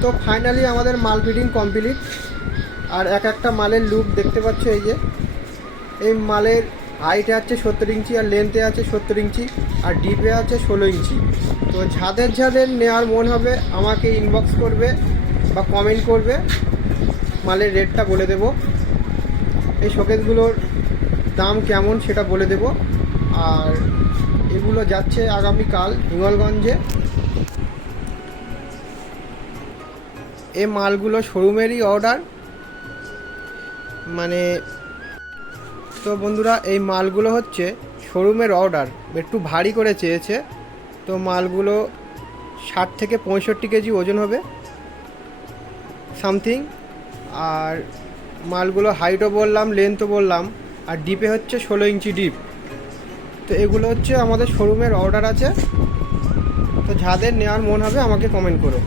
তো ফাইনালি আমাদের মাল ফিটিং কমপ্লিট। আর এক একটা মালের লুক দেখতে পাচ্ছ, এই যে এই মালের হাইটে আছে 70 ইঞ্চি, আর লেন্থে আছে 70 ইঞ্চি, আর ডিপে আছে 16 ইঞ্চি। তো যাদের যাদের নেওয়ার মন হবে আমাকে ইনবক্স করবে বা কমেন্ট করবে, মালের রেটটা বলে দেব, এই শোকেসগুলোর দাম কেমন সেটা বলে দেব। আর এগুলো যাচ্ছে আগামীকাল হিঙ্গলগঞ্জে। এই মালগুলো শোরুমেরই অর্ডার, মানে তো বন্ধুরা এই মালগুলো হচ্ছে শোরুমের অর্ডার, একটু ভারী করে চেয়েছে। তো মালগুলো 60 থেকে 65 কেজি ওজন হবে সামথিং। আর মালগুলো হাইটও বললাম, লেন্থও বললাম, আর ডিপে হচ্ছে 16 ইঞ্চি ডিপ। তো এগুলো হচ্ছে আমাদের শোরুমের অর্ডার আছে। তো যাদের নেওয়ার মন হবে আমাকে কমেন্ট করো।